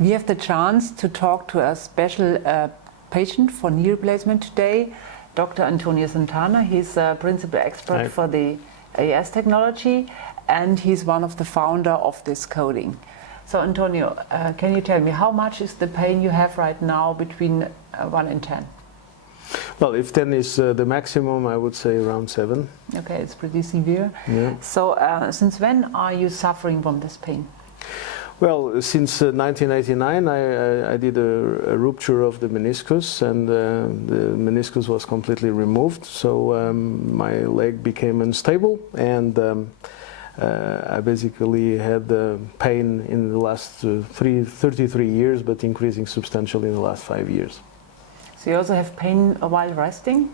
We have the chance to talk to a special patient for knee replacement today, Dr. Antonio Santana. He's a principal expert for the AES technology, and he's one of the founder of this coding. So Antonio, can you tell me how much is the pain you have right now between 1 and 10? Well, if 10 is the maximum, I would say around 7. Okay, it's pretty severe. Yeah. So since when are you suffering from this pain? Well, since 1989, I did a rupture of the meniscus, and the meniscus was completely removed. So my leg became unstable, and I basically had pain in the last 33 years, but increasing substantially in the last 5 years. So you also have pain while resting?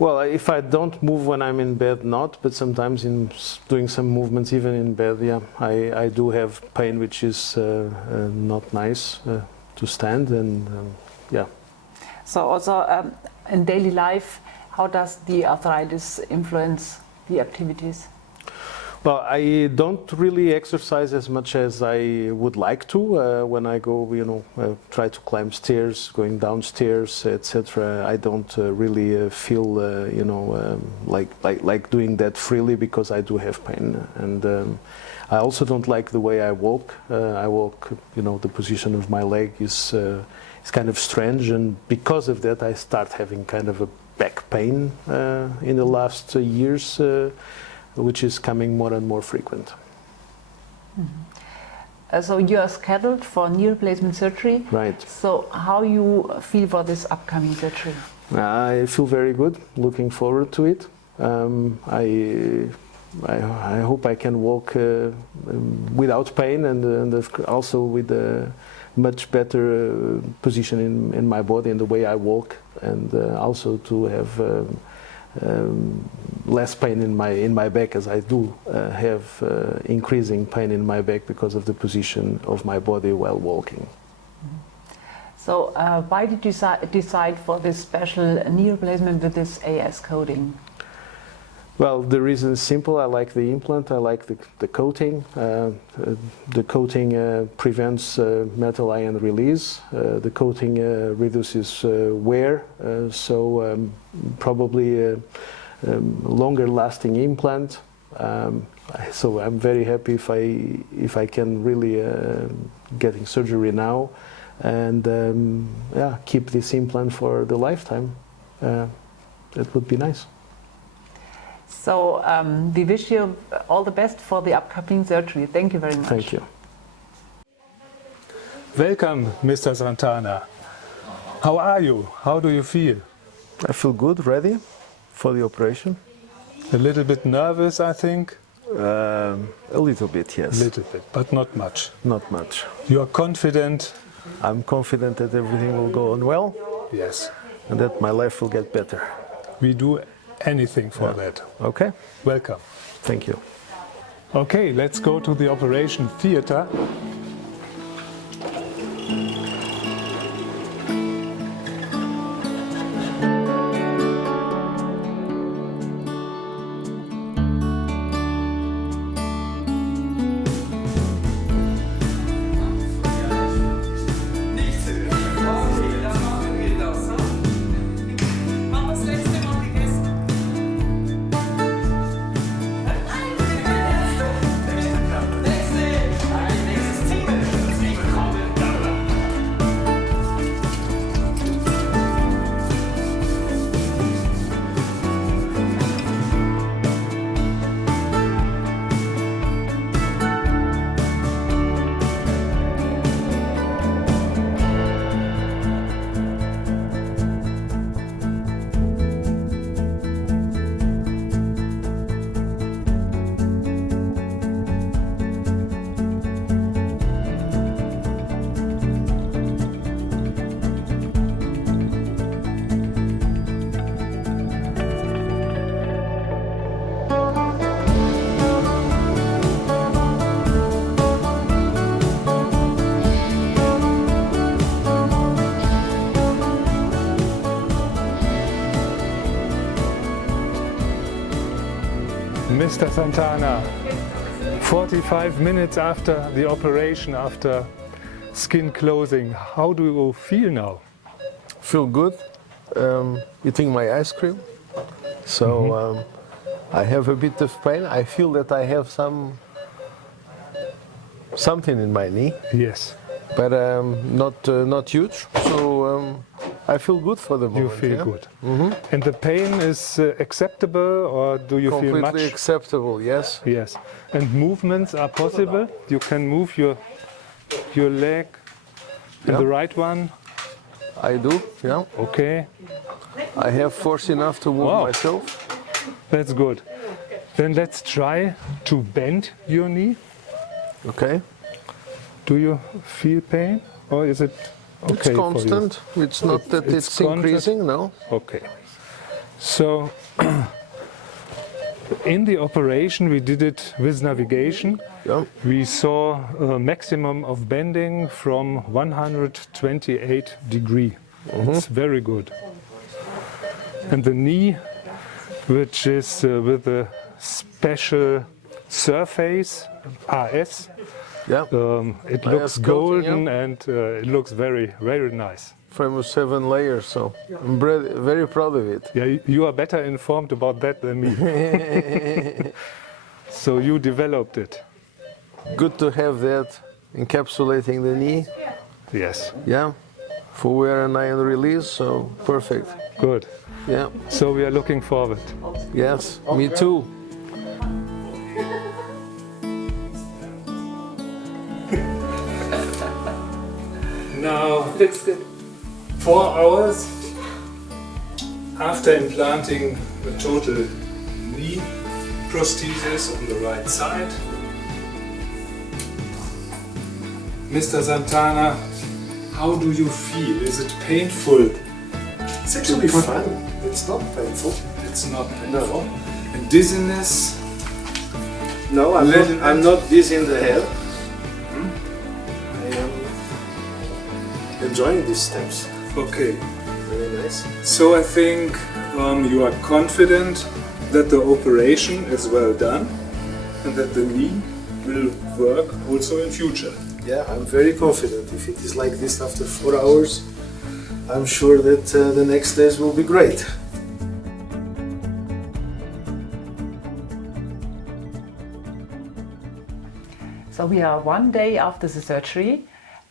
Well, if I don't move when I'm in bed, not, but sometimes in doing some movements, even in bed, yeah, I do have pain, which is not nice to stand, and yeah. So also in daily life, how does the arthritis influence the activities? Well, I don't really exercise as much as I would like to. When I go, try to climb stairs, going downstairs, etc. I don't really feel, like doing that freely, because I do have pain. And I also don't like the way I walk. The position of my leg is kind of strange, and because of that, I start having kind of a back pain in the last years. Which is coming more and more frequent. Mm-hmm. So you are scheduled for knee replacement surgery. Right. So how you feel for this upcoming surgery? I feel very good. Looking forward to it. I hope I can walk without pain, and also with a much better position in my body and the way I walk, and also to have less pain in my back, as I do have increasing pain in my back because of the position of my body while walking. So why did you decide for this special knee replacement with this AES coding? Well, the reason is simple. I like the implant, I like the coating. The coating prevents metal ion release. The coating reduces wear, so probably a longer lasting implant. So I'm very happy if I can really getting surgery now, and keep this implant for the lifetime. That would be nice. So we wish you all the best for the upcoming surgery. Thank you very much. Thank you. Welcome, Mr. Santana. How are you? How do you feel? I feel good, ready for the operation. A little bit nervous, I think? A little bit, yes. A little bit, but not much. Not much. You are confident? I'm confident that everything will go on well. Yes. And that my life will get better. We do anything for that. Okay. Welcome. Thank you. Okay, let's go to the operation theater. Mr. Santana, 45 minutes after the operation, after skin closing. How do you feel now? Feel good. Eating my ice cream. So I have a bit of pain. I feel that I have something in my knee, Yes. but not huge. So I feel good for the moment. You feel yeah? good. And the pain is acceptable, or do you feel much? Completely acceptable. Yes. Yes. And movements are possible. You can move your leg and Yeah. the right one. I do. Yeah. Okay. I have force enough to move Wow. myself. That's good. Then let's try to bend your knee. Okay. Do you feel pain, or is it okay It's constant. It's not that It's it's constant. increasing. No. for you? Okay. So in the operation we did it with navigation. Yeah. We saw a maximum of bending from 128 degree. It's very good. And the knee, which is with a special surface, AS, Yeah. it AS looks coating, golden and it looks very, very nice. Famous 7 layers. So I'm very proud of it. Yeah, you are better informed about that than me. So you developed it. Good to have that encapsulating the knee. Yes, Yeah. For wear and iron release. So perfect. good. Yeah. So we are looking forward. Yes. Me too. Now it's 4 hours after implanting the total knee prosthesis on the right side. Mr. Santana, how do you feel? Is it painful? It's actually fun. It's not painful. It's not painful. And dizziness? No, I'm not dizzy in the head. I am enjoying these steps. Okay. Very nice. So I think you are confident that the operation is well done and that the knee will work also in future. Yeah, I'm very confident. If it is like this after 4 hours, I'm sure that the next days will be great. So we are 1 day after the surgery,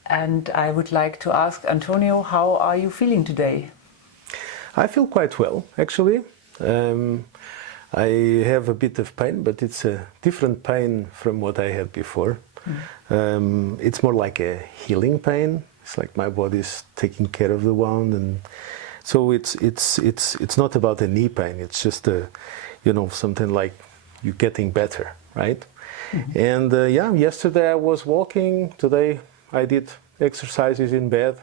and I would like to ask Antonio, how are you feeling today? I feel quite well, actually. I have a bit of pain, but it's a different pain from what I had before. It's more like a healing pain. It's like my body's taking care of the wound, and so it's not about a knee pain. It's just something like you getting better, right? And yeah, yesterday I was walking. Today I did exercises in bed.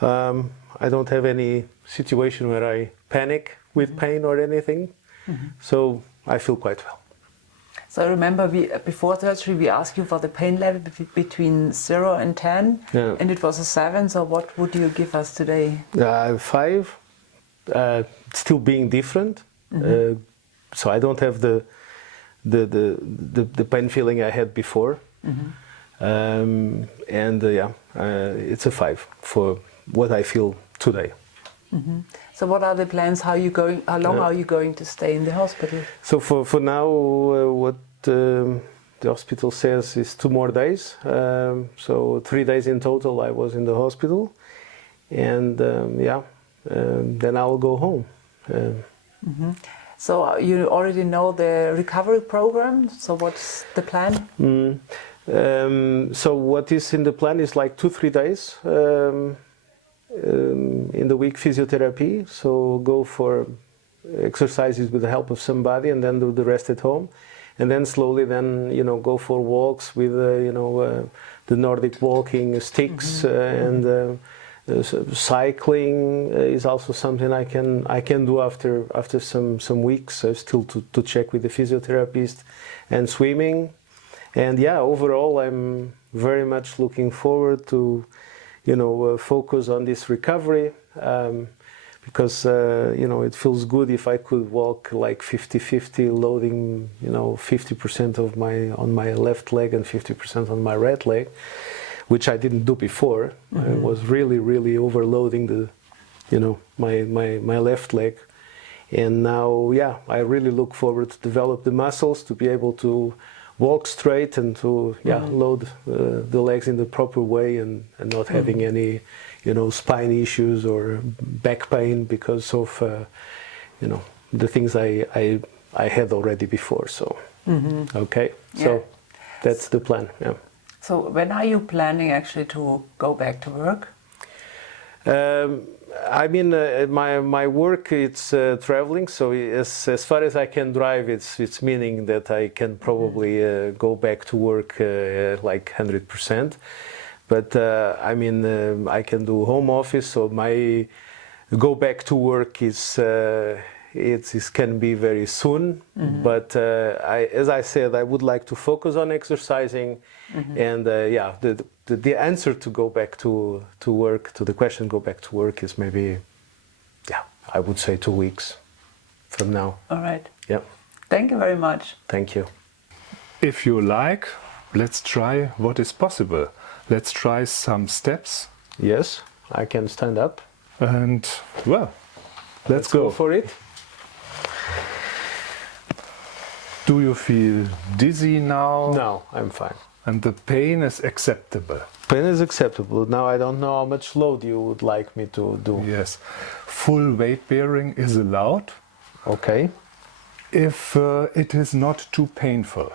I don't have any situation where I panic with pain or anything, so I feel quite well. So remember, before surgery we asked you for the pain level between 0 and 10, Yeah. and it was a 7. So what would you give us today? 5, still being different. So I don't have the pain feeling I had before. And yeah, it's a 5 for what I feel today. So what are the plans? How long are you going to stay in the hospital? So for now, what the hospital says is 2 more days. So 3 days in total I was in the hospital. And yeah, then I'll go home. So you already know the recovery program. So what's the plan? So what is in the plan is like 2-3 days in the week physiotherapy. So go for exercises with the help of somebody, and then do the rest at home, and then slowly go for walks with the Nordic walking sticks, and cycling is also something I can do after some weeks. Still to check with the physiotherapist, and swimming. And yeah, overall I'm very much looking forward to focus on this recovery, because it feels good if I could walk like 50-50, loading 50% on my left leg and 50% on my right leg. which I didn't do before. I was really overloading the, you know, my left leg. And now, yeah, I really look forward to develop the muscles to be able to walk straight and to load the legs in the proper way and not having any, you know, spine issues or back pain because of, you know, the things I had already before. So, okay, so that's the plan. Yeah. So when are you planning actually to go back to work? I mean, my work, it's traveling, so as far as I can drive, it's meaning that I can probably go back to work like 100%. But I mean, I can do home office, so my go back to work is it can be very soon. But as I said, I would like to focus on exercising, and yeah, the answer to go back to work, to the question go back to work, is maybe, yeah, I would say 2 weeks from now. All right. Yeah. Thank you very much. Thank you. If you like, let's try what is possible. Let's try some steps. Yes, I can stand up. And, well, let's go for it. Do you feel dizzy now? No, I'm fine. And the pain is acceptable? Pain is acceptable. Now I don't know how much load you would like me to do. Yes. Full weight bearing is allowed. Okay. If it is not too painful.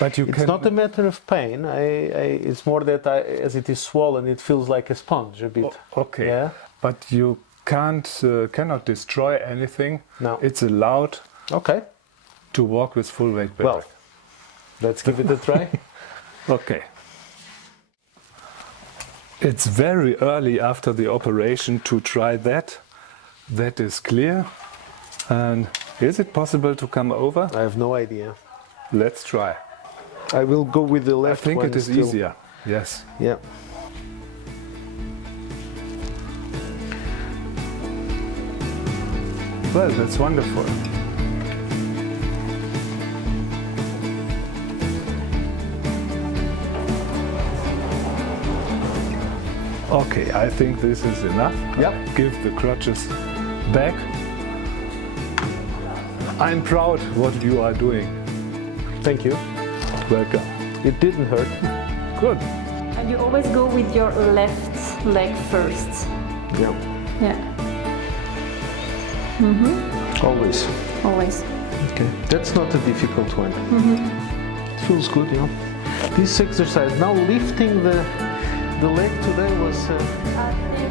But you It's not a matter of pain. It's more that as it is swollen, it feels like a sponge a bit. Okay. Yeah. But you cannot destroy anything. No. It's allowed. Okay. To walk with full weight bearing. Well, let's give it a try. Okay. It's very early after the operation to try that. That is clear. And is it possible to come over? I have no idea. Let's try. I will go with the left I think one it is still. easier. Yes. Yeah. Well, that's wonderful. Okay, I think this is enough. Yep. Give the crutches back. I'm proud what you are doing. Thank you. Welcome. It didn't hurt. Good. And you always go with your left leg first. Yeah. Yeah, Always. always. Okay. That's not a difficult one. It feels good, you know. This exercise, now lifting the leg today was... I think